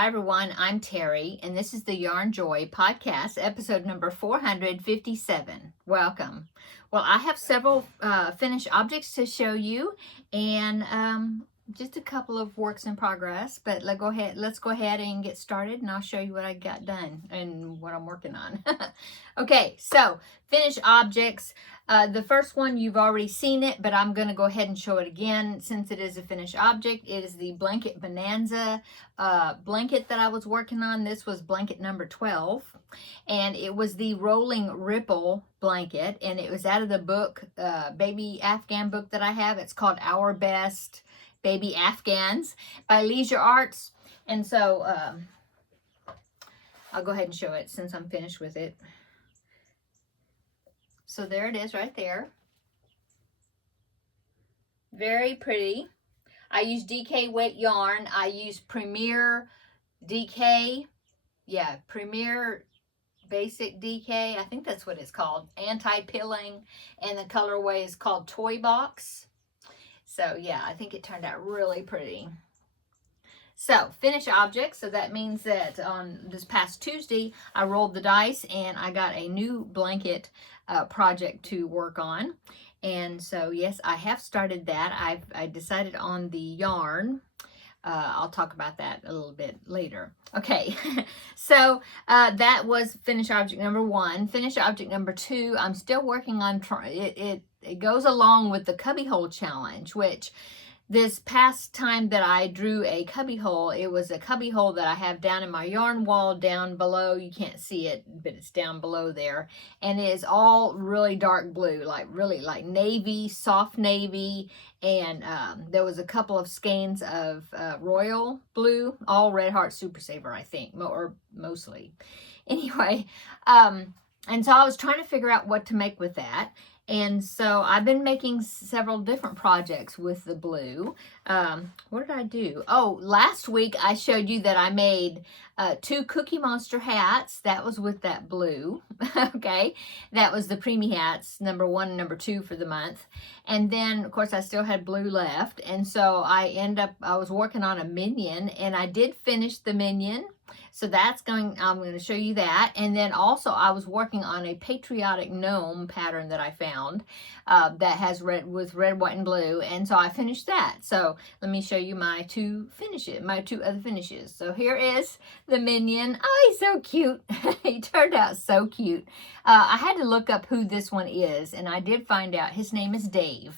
Hi everyone, I'm Terry, and this is the Yarn Joy podcast, episode number 457. Welcome. Well, I have several finished objects to show you, and just a couple of works in progress. But let's go ahead and get started, and I'll show you what I got done and what I'm working on. Okay, so finished objects. The first one, you've already seen it, but I'm going to go ahead and show it again since it is a finished object. It is the Blanket Bonanza blanket that I was working on. This was blanket number 12, and it was the Rolling Ripple blanket, and it was out of the book, baby Afghan book that I have. It's called Our Best Baby Afghans by Leisure Arts. And so I'll go ahead and show it since I'm finished with it. So there it is right there. Very pretty. I use DK weight yarn. I use Premier DK. Yeah, Premier Basic DK. I think that's what it's called. Anti-pilling. And the colorway is called Toy Box. So yeah, I think it turned out really pretty. So, finished objects. So that means that on this past Tuesday, I rolled the dice and I got a new blanket project to work on. And so, yes, I have started that. I decided on the yarn. I'll talk about that a little bit later. Okay, so that was finished object number 1. Finished object number 2, I'm still working on it goes along with the cubbyhole challenge, which this past time that I drew a cubbyhole, it was a cubbyhole that I have down in my yarn wall down below. You can't see it, but it's down below there. And it is all really dark blue, really like navy, soft navy. And there was a couple of skeins of royal blue, all Red Heart Super Saver, I think, or mostly. Anyway, and so I was trying to figure out what to make with that. And so I've been making several different projects with the blue. What did I do? Oh, last week I showed you that I made 2 Cookie Monster hats. That was with that blue. Okay, that was the preemie hats, number 1 and number 2 for the month. And then, of course, I still had blue left. And so I was working on a minion, and I did finish the minion. So I'm going to show you that. And then also I was working on a patriotic gnome pattern that I found that has red, white, and blue. And so I finished that. So let me show you my 2 other finishes. So here is the minion. Oh, he's so cute. He turned out so cute. I had to look up who this one is, and I did find out his name is Dave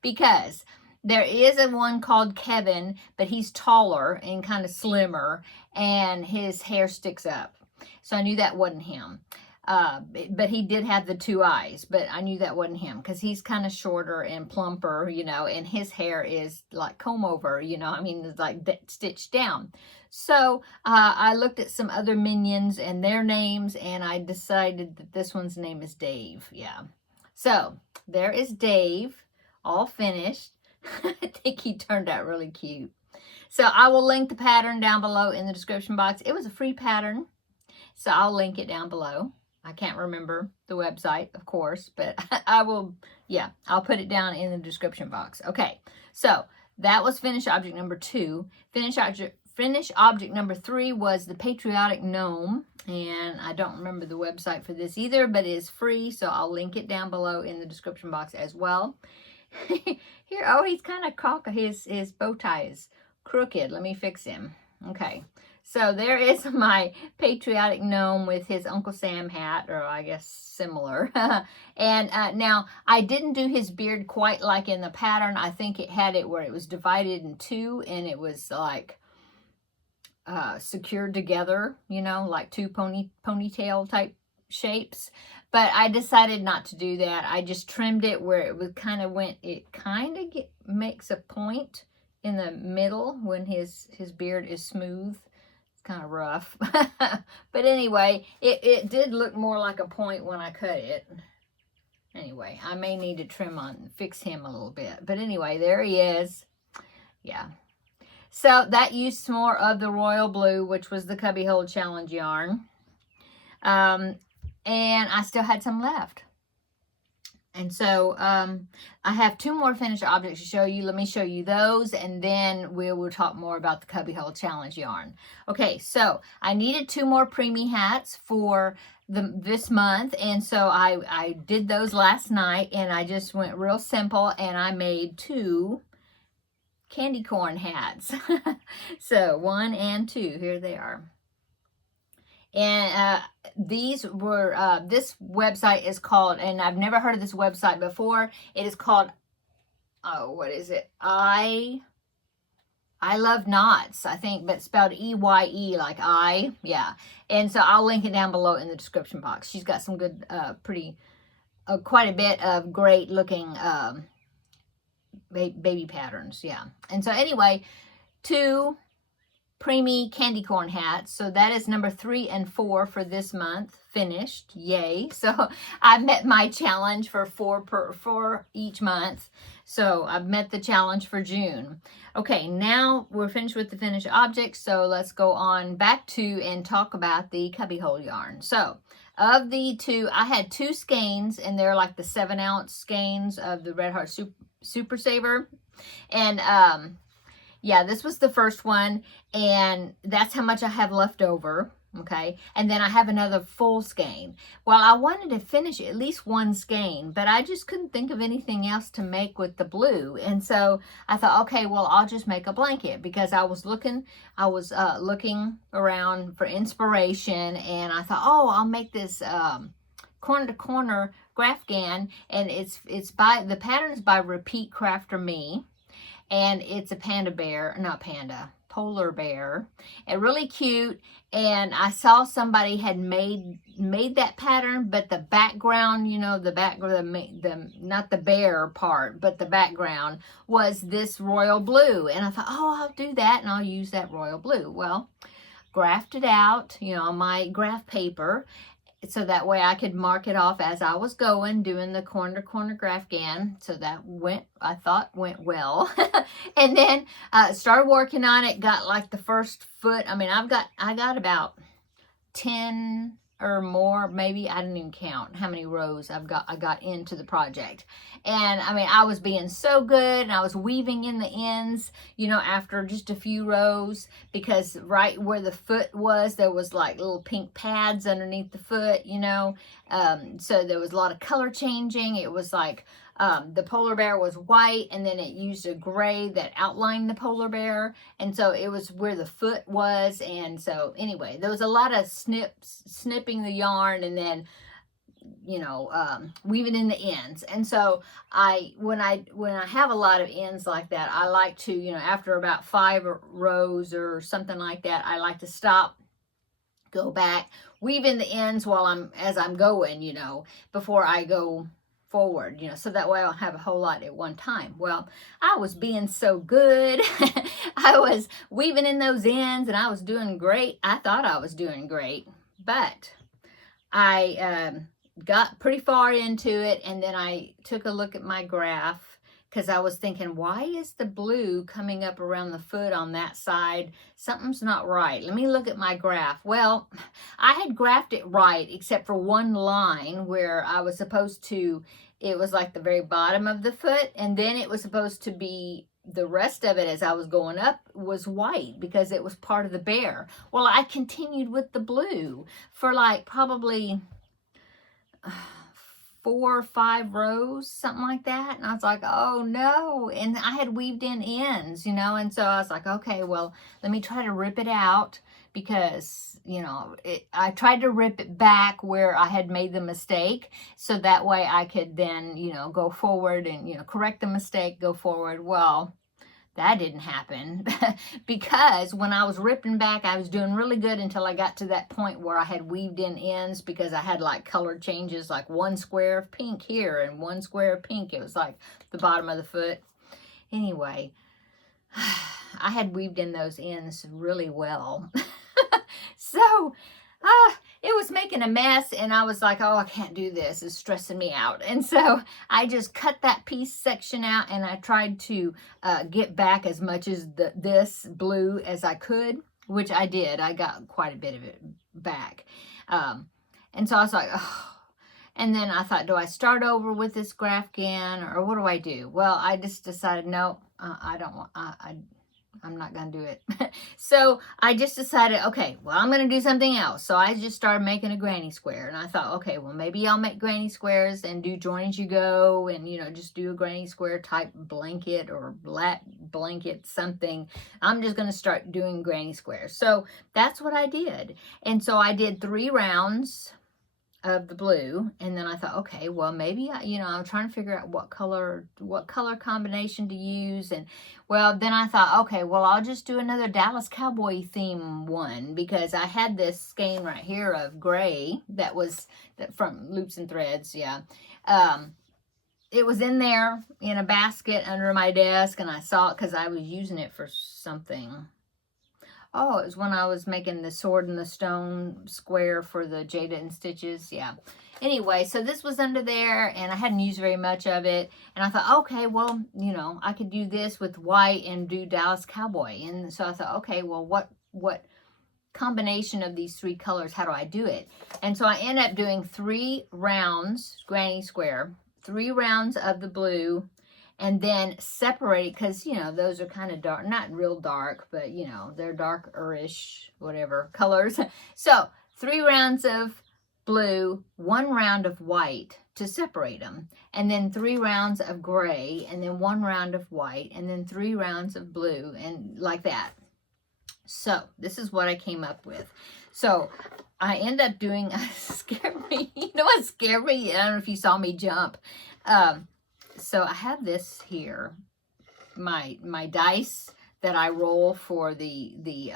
because there is a one called Kevin, but he's taller and kind of slimmer, and his hair sticks up. So I knew that wasn't him. But he did have the 2 eyes, but I knew that wasn't him because he's kind of shorter and plumper, and his hair is like comb over, it's like stitched down. So I looked at some other minions and their names, and I decided that this one's name is Dave. Yeah. So there is Dave, all finished. I think he turned out really cute. So I will link the pattern down below in the description box. It was a free pattern, so I'll link it down below. I can't remember the website, of course, but I'll put it down in the description box. Okay, so that was finished object number 2. Finished object number 3 was the patriotic gnome, and I don't remember the website for this either, but it is free, so I'll link it down below in the description box as well. Here, oh, he's kind of cocky. His bow tie is crooked. Let me fix him. Okay, so there is my patriotic gnome with his Uncle Sam hat, or I guess similar. And now I didn't do his beard quite like in the pattern. I think it had it where it was divided in 2, and it was like secured together, like 2 ponytail type shapes. But I decided not to do that. I just trimmed it where it was makes a point in the middle when his beard is smooth. It's kind of rough. But anyway, it did look more like a point when I cut it. Anyway, I may need to fix him a little bit. But anyway, there he is. Yeah. So that used more of the royal blue, which was the cubbyhole challenge yarn. And I still had some left. And so I have 2 more finished objects to show you. Let me show you those, and then we will talk more about the Cubbyhole Challenge yarn. Okay, so I needed 2 more preemie hats for this month, and so I did those last night, and I just went real simple, and I made 2 candy corn hats. So 1 and 2, here they are. And these were, this website is called, and I've never heard of this website before. It is called, oh, what is it? I Love Knots, I think, but spelled E-Y-E, like I, yeah. And so I'll link it down below in the description box. She's got some good, quite a bit of great looking baby patterns, yeah. And so anyway, 2 preemie candy corn hats. So that is number 3 and 4 for this month, finished. Yay. So I met my challenge for 4 each month. So I've met the challenge for June. Okay, now we're finished with the finished objects. So let's go on back to and talk about the Cubbyhole yarn. So of the 2, I had 2 skeins, and they're like the 7-ounce skeins of the Red Heart Super Saver. And yeah, this was the first one, and that's how much I have left over, okay? And then I have another full skein. Well, I wanted to finish at least 1 skein, but I just couldn't think of anything else to make with the blue. And so I thought, okay, well, I'll just make a blanket, because I was looking around for inspiration, and I thought, oh, I'll make this corner to corner Grafgan, and the pattern is by Repeat Crafter Me. And it's a polar bear, and really cute. And I saw somebody had made that pattern, but the background, you know, not the bear part, but the background was this royal blue. And I thought, oh, I'll do that, and I'll use that royal blue. Well, grafted out, you know, on my graph paper, so that way I could mark it off as I was going, doing the corner to corner Grafgan. So that I thought went well. And then started working on it, got like the first foot. I mean, I got about 10 or more, maybe. I didn't even count how many rows I got into the project. And I mean, I was being so good, and I was weaving in the ends, you know, after just a few rows, because right where the foot was, there was like little pink pads underneath the foot, you know. So there was a lot of color changing. It was like the polar bear was white, and then it used a gray that outlined the polar bear, and so it was where the foot was. And so anyway, there was a lot of snipping the yarn, and then, you know, weaving in the ends. And so when I have a lot of ends like that, I like to, you know, after about 5 rows or something like that, I like to stop, go back, weave in the ends as I'm going, you know, before I go forward, you know, so that way I'll have a whole lot at one time. Well, I was being so good. I was weaving in those ends, and I was doing great. I thought I was doing great, but I got pretty far into it, and then I took a look at my graph, because I was thinking, why is the blue coming up around the foot on that side? Something's not right. Let me look at my graph. Well, I had graphed it right, except for one line where I was supposed to, it was like the very bottom of the foot, and then it was supposed to be, the rest of it as I was going up was white, because it was part of the bear. Well, I continued with the blue for like probably 4 or 5 rows, something like that. And I was like, oh no. And I had weaved in ends, you know, and so I was like, okay, well, let me try to rip it out, because, you know, I tried to rip it back where I had made the mistake, so that way I could then, you know, go forward and, you know, correct the mistake, go forward. Well, that didn't happen, because when I was ripping back, I was doing really good until I got to that point where I had weaved in ends, because I had like color changes, like 1 square of pink here and 1 square of pink. It was like the bottom of the foot. Anyway, I had weaved in those ends really well. So it was making a mess, and I was like, oh, I can't do this. It's stressing me out. And so I just cut that piece section out, and I tried to get back as much as this blue as I could, which I did. I got quite a bit of it back. And so I was like, oh. And then I thought, do I start over with this graph again, or what do I do? Well, I just decided, no, I don't want, I'm not going to do it. So I just decided, okay, well, I'm going to do something else. So I just started making a granny square. And I thought, okay, well, maybe I'll make granny squares and do join as you go, and, you know, just do a granny square type blanket or black blanket, something. I'm just going to start doing granny squares. So that's what I did. And so I did 3 rounds of the blue, and then I thought, okay, well, maybe I'm trying to figure out what color combination to use. And well, then I thought, okay, well, I'll just do another Dallas Cowboy theme one, because I had this skein right here of gray that was from Loops and Threads. Yeah. It was in there in a basket under my desk, and I saw it because I was using it for something. Oh, it was when I was making the Sword and the Stone square for the Jada and Stitches. Yeah. Anyway, so this was under there, and I hadn't used very much of it. And I thought, okay, well, you know, I could do this with white and do Dallas Cowboy. And so I thought, okay, well, what combination of these 3 colors, how do I do it? And so I ended up doing 3 rounds, granny square, 3 rounds of the blue, and then separate, because, you know, those are kind of dark, not real dark, but, you know, they're darker-ish, whatever, colors. So 3 rounds of blue, 1 round of white to separate them, and then 3 rounds of gray, and then 1 round of white, and then 3 rounds of blue, and like that. So this is what I came up with. So I end up doing, scared me, you know what scared me? I don't know if you saw me jump. So I have this here, my dice that I roll for the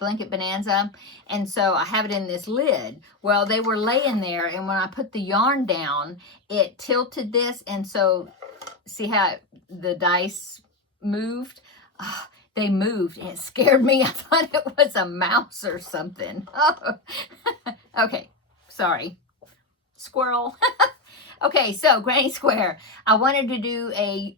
Blanket Bonanza. And so I have it in this lid. Well, they were laying there, and when I put the yarn down, it tilted this. And so see how the dice moved? Oh, they moved, and it scared me. I thought it was a mouse or something. Oh. Okay, sorry. Squirrel. Okay, so granny square. I wanted to do a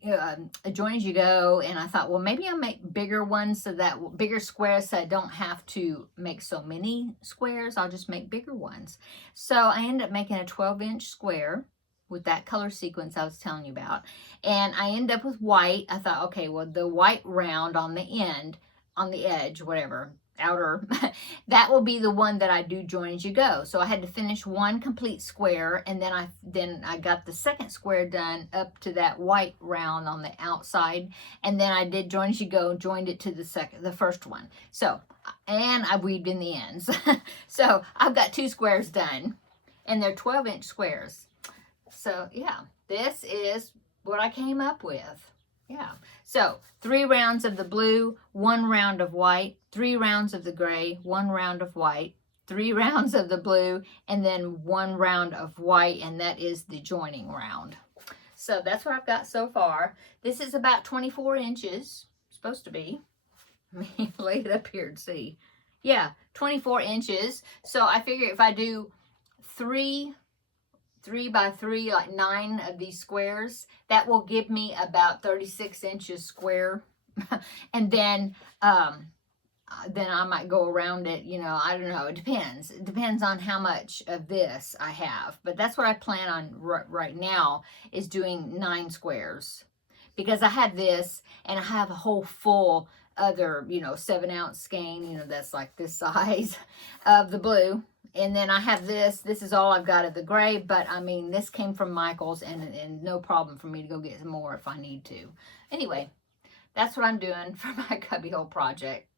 join as you go, and I thought, well, maybe I'll make bigger ones, so that bigger squares, so I don't have to make so many squares. I'll just make bigger ones. So I ended up making a 12-inch square with that color sequence I was telling you about, and I ended up with white. I thought, okay, well, the white round on the end, on the edge, whatever, outer, that will be the one that I do join as you go. So I had to finish 1 complete square, and then I got the second square done up to that white round on the outside, and then I did join as you go, joined it to the first one. So, and I weaved in the ends. So I've got 2 squares done, and they're 12-inch squares. So yeah, this is what I came up with. Yeah. So 3 rounds of the blue, 1 round of white, 3 rounds of the gray, 1 round of white, 3 rounds of the blue, and then 1 round of white, and that is the joining round. So that's what I've got so far. This is about 24 inches, supposed to be. Let me lay it up here and see. Yeah, 24 inches. So I figure if I do 3 by 3, like 9 of these squares, that will give me about 36 inches square. And then I might go around it, you know, I don't know, it depends. It depends on how much of this I have. But that's what I plan on right now, is doing 9 squares. Because I have this, and I have a whole full other, you know, 7-ounce skein, you know, that's like this size of the blue. And then I have this is all I've got of the gray, but I mean, this came from Michael's, and no problem for me to go get some more if I need to. Anyway, that's what I'm doing for my cubbyhole project.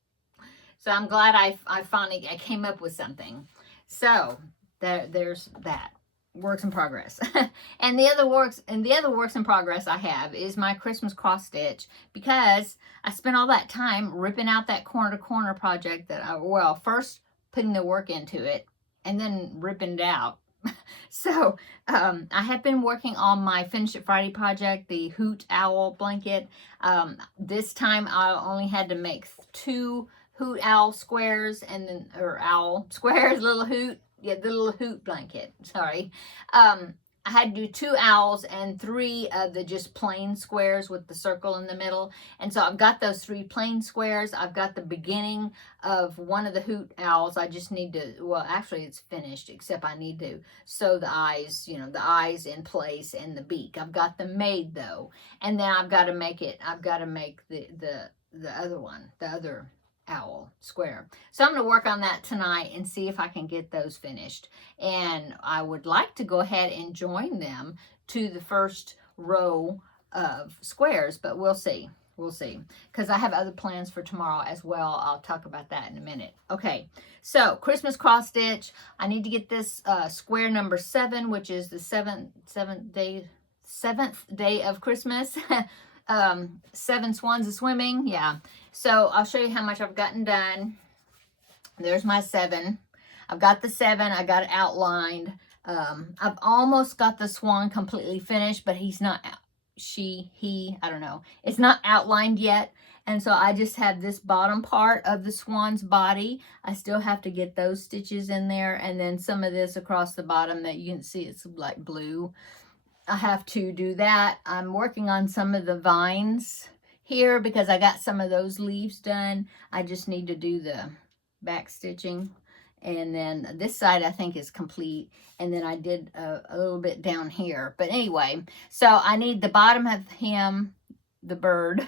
So I'm glad I finally came up with something. So there's that. Works in progress. And the other works in progress I have is my Christmas cross stitch, because I spent all that time ripping out that corner to corner project that first putting the work into it, and then ripping it out. So I have been working on my Finish It Friday project, the Hoot Owl blanket. This time I only had to make 2 Hoot Owl squares, and then, or owl squares, little hoot, yeah, the little hoot blanket, sorry. I had to do 2 owls and 3 of the just plain squares with the circle in the middle. And so I've got those 3 plain squares. I've got the beginning of one of the hoot owls. I just need to, well, actually it's finished, except I need to sew the eyes, you know, the eyes in place and the beak. I've got them made though. And then I've got to make the other one, the other owl square. So I'm going to work on that tonight and see if I can get those finished. And I would like to go ahead and join them to the first row of squares, but we'll see. We'll see. Because I have other plans for tomorrow as well. I'll talk about that in a minute. Okay, so Christmas cross stitch. I need to get this square number 7, which is the seventh day of Christmas. 7 swans a-swimming. Yeah. So I'll show you how much I've gotten done. There's my 7. I've got the 7. I got it outlined. I've almost got the swan completely finished, but he's not, he, I don't know. It's not outlined yet. And so I just have this bottom part of the swan's body. I still have to get those stitches in there. And then some of this across the bottom that you can see, it's like blue. I have to do that. I'm working on some of the vines here because I got some of those leaves done. I just need to do the back stitching. And then this side I think is complete. And then I did a little bit down here. But anyway, so I need the bottom of him, the bird,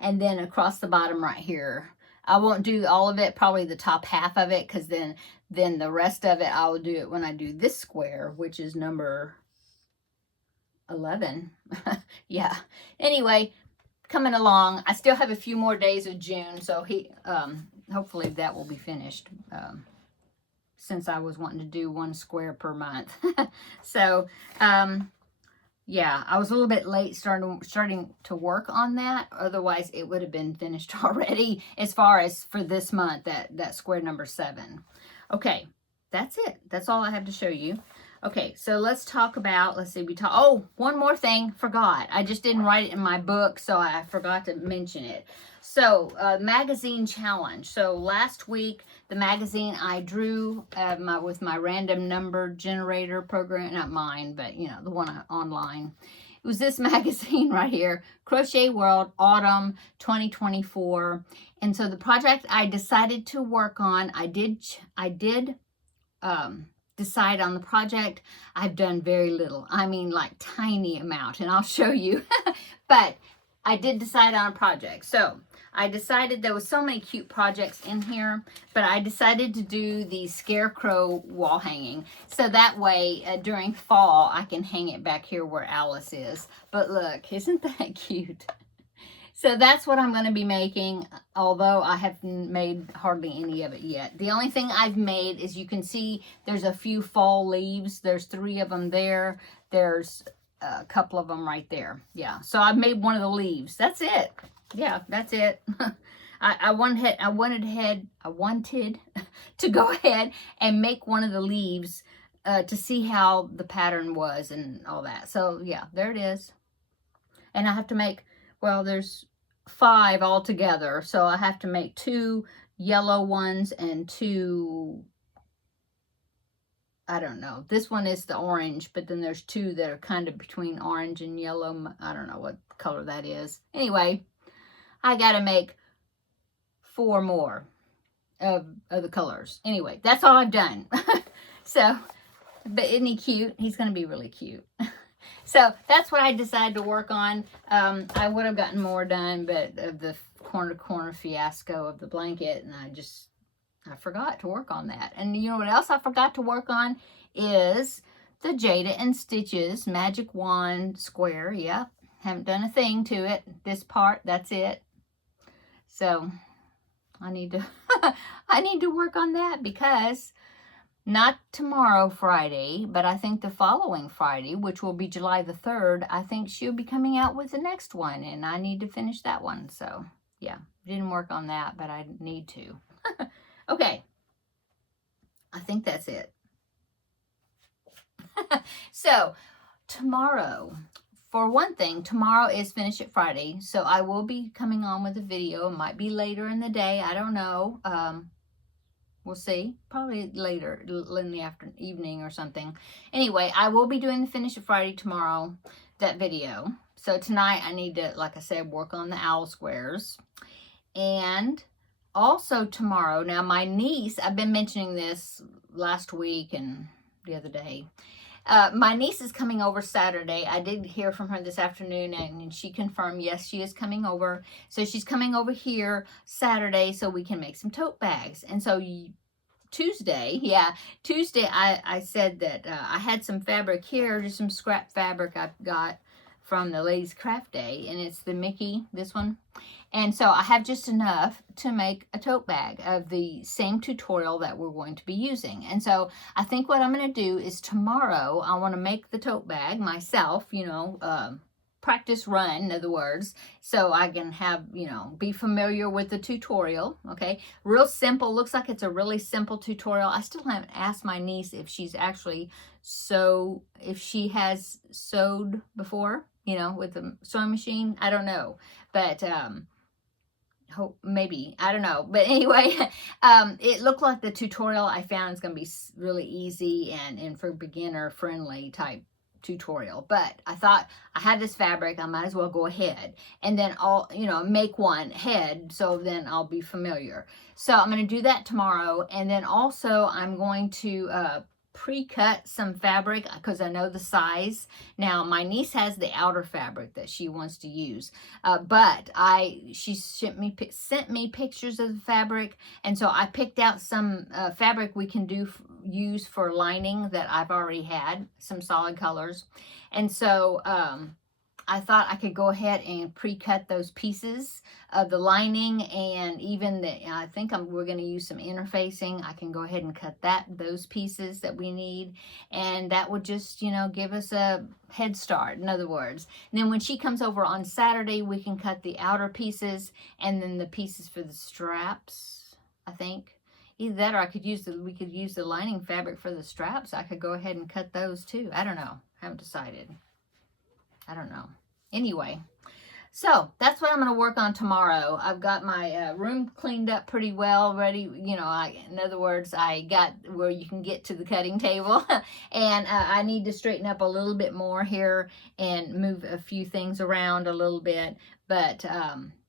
and then across the bottom right here. I won't do all of it, probably the top half of it, because then the rest of it I will do it when I do this square, which is number 11. Yeah. Anyway, coming along. I still have a few more days of June, so hopefully that will be finished. Since I was wanting to do 1 square per month. So, yeah, I was a little bit late starting to work on that. Otherwise, it would have been finished already as far as for this month, that square number 7. Okay, that's it. That's all I have to show you. Okay, so let's talk about, oh, one more thing, forgot. I just didn't write it in my book, so I forgot to mention it. So, magazine challenge. So last week, the magazine I drew with my random number generator program, not mine, but, you know, the one online. It was this magazine right here, Crochet World Autumn 2024. And so the project I decided to work on, I did decide on the project. I've done very little. I mean, like tiny amount, and I'll show you. But I did decide on a project. So I decided there was so many cute projects in here, but I decided to do the scarecrow wall hanging. So that way, during fall, I can hang it back here where Alice is. But look, isn't that cute? So that's what I'm going to be making, although I haven't made hardly any of it yet. The only thing I've made is, you can see there's a few fall leaves. There's 3 of them there. There's a couple of them right there. Yeah, so I've made one of the leaves. That's it. Yeah, that's it. I wanted to go ahead and make one of the leaves to see how the pattern was and all that. So yeah, there it is. And I have to make, well, there's 5 altogether, so I have to make 2 yellow ones and 2, I don't know. This one is the orange, but then there's 2 that are kind of between orange and yellow. I don't know what color that is. Anyway, I got to make 4 more of the colors. Anyway, that's all I've done. So, but isn't he cute? He's going to be really cute. So that's what I decided to work on. I would have gotten more done, but of the corner fiasco of the blanket, and I forgot to work on that. And you know what else I forgot to work on is the Jada and Stitches Magic Wand Square. Yep, haven't done a thing to it. This part, that's it. So I need to I need to work on that, because not tomorrow, Friday, but I think the following Friday, which will be July the 3rd, I think she'll be coming out with the next one, and I need to finish that one. So, yeah, didn't work on that, but I need to. Okay, I think that's it. So, tomorrow, for one thing, tomorrow is Finish It Friday, so I will be coming on with a video. It might be later in the day, I don't know. We'll see. Probably later in the evening or something. Anyway, I will be doing the Finish It Friday tomorrow, that video. So tonight I need to, like I said, work on the owl squares. And also tomorrow, now my niece, I've been mentioning this last week and the other day. My niece is coming over Saturday. I did hear from her this afternoon, and she confirmed, yes, she is coming over. So she's coming over here Saturday so we can make some tote bags. And so Tuesday, I said that I had some fabric here, just some scrap fabric I've got from the Ladies Craft Day, and it's the Mickey, this one. And so I have just enough to make a tote bag of the same tutorial that we're going to be using. And so I think what I'm going to do is tomorrow I want to make the tote bag myself, you know, practice run, in other words, so I can have, you know, be familiar with the tutorial, okay? Real simple. Looks like it's a really simple tutorial. I still haven't asked my niece if she's actually if she has sewed before, you know, with the sewing machine. I don't know, but hope maybe, I don't know, but anyway, it looked like the tutorial I found is going to be really easy and for beginner friendly type tutorial. But I thought I had this fabric, I might as well go ahead and then I'll, you know, make one head, so then I'll be familiar. So I'm going to do that tomorrow, and then also I'm going to pre-cut some fabric because I know the size. Now my niece has the outer fabric that she wants to use, but she sent me pictures of the fabric, and so I picked out some fabric we can use for lining that I've already had, some solid colors. And so I thought I could go ahead and pre-cut those pieces of the lining, and even I think we're going to use some interfacing. I can go ahead and cut those pieces that we need, and that would just, you know, give us a head start, in other words. And then when she comes over on Saturday, we can cut the outer pieces and then the pieces for the straps, I think. Either that, or we could use the lining fabric for the straps. I could go ahead and cut those too. I don't know. I haven't decided. I don't know. Anyway, so that's what I'm going to work on tomorrow. I've got my room cleaned up pretty well, ready. You know, in other words, I got where you can get to the cutting table. And I need to straighten up a little bit more here and move a few things around a little bit. But,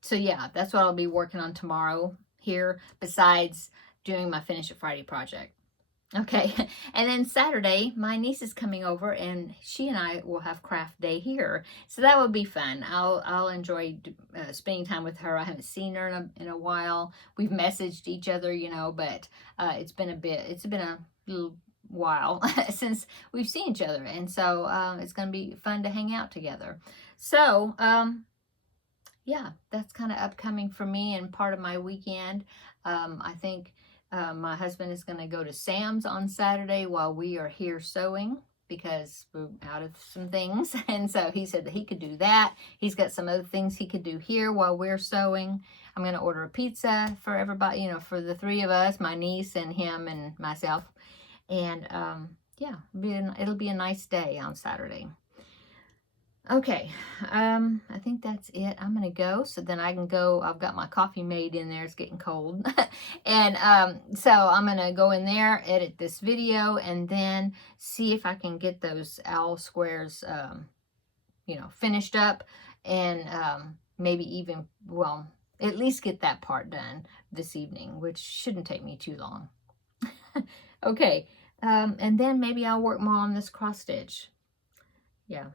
so yeah, that's what I'll be working on tomorrow here, besides doing my Finish It Friday project. Okay, and then Saturday, my niece is coming over, and she and I will have craft day here. So that would be fun. I'll enjoy spending time with her. I haven't seen her in a while. We've messaged each other, you know, but it's been a little while since we've seen each other. And so it's going to be fun to hang out together. So, yeah, that's kind of upcoming for me and part of my weekend. I think my husband is going to go to Sam's on Saturday while we are here sewing, because we're out of some things. And so he said that he could do that. He's got some other things he could do here while we're sewing. I'm going to order a pizza for everybody, you know, for the three of us, my niece and him and myself. And yeah, it'll be a nice day on Saturday. Okay, I think that's it. I'm going to go, so then I can go. I've got my coffee made in there. It's getting cold. And so I'm going to go in there, edit this video, and then see if I can get those owl squares, you know, finished up, and maybe even, well, at least get that part done this evening, which shouldn't take me too long. Okay, and then maybe I'll work more on this cross stitch. Yeah.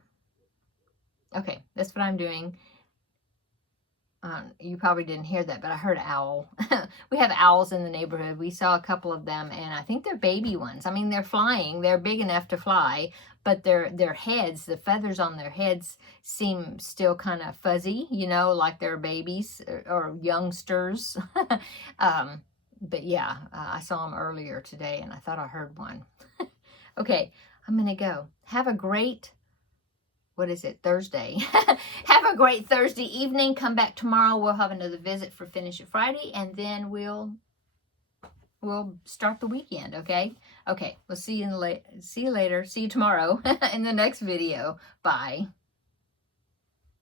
Okay, that's what I'm doing. You probably didn't hear that, but I heard an owl. We have owls in the neighborhood. We saw a couple of them, and I think they're baby ones. I mean, they're flying. They're big enough to fly, but their heads, the feathers on their heads seem still kind of fuzzy, you know, like they're babies or youngsters. But yeah, I saw them earlier today, and I thought I heard one. Okay, I'm going to go. Have a great... what is it, Thursday. Have a great Thursday evening. Come back tomorrow. We'll have another visit for Finish It Friday, and then we'll start the weekend, okay? Okay, we'll see you later. See you tomorrow in the next video. Bye.